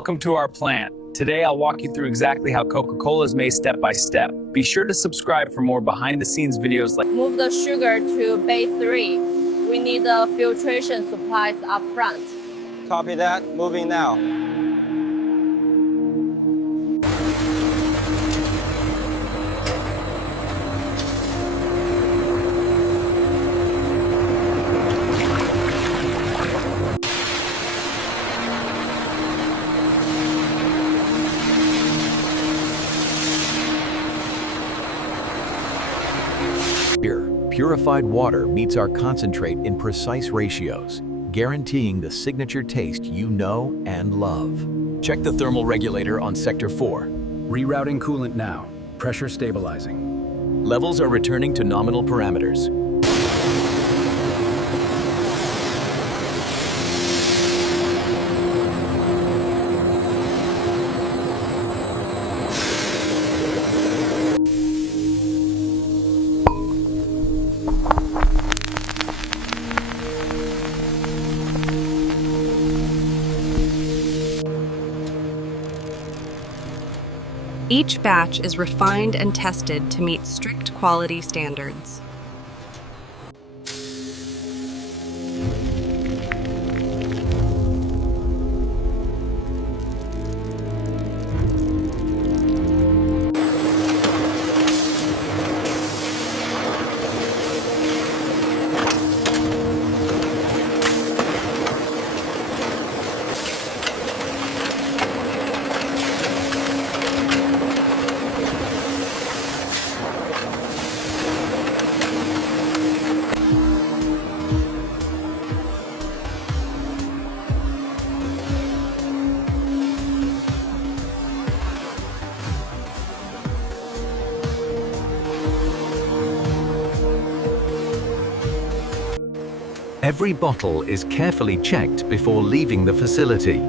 Welcome to our plant. Today I'll walk you through exactly how Coca-Cola is made step by step. Be sure to subscribe for more behind-the-scenes videos like Move the sugar to bay 3. We need the filtration supplies up front. Copy that. Moving now. Here, purified water meets our concentrate in precise ratios, guaranteeing the signature taste you know and love. Check the thermal regulator on Sector 4. Rerouting coolant now. Pressure stabilizing. Levels are returning to nominal parameters. Each batch is refined and tested to meet strict quality standards. Every bottle is carefully checked before leaving the facility.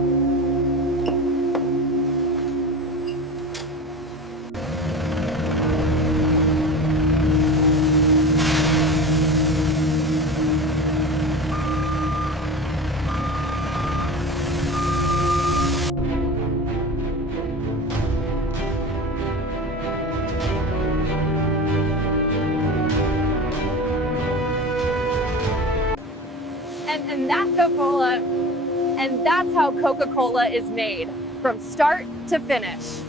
And that's Coca-Cola, and that's how Coca-Cola is made, from start to finish.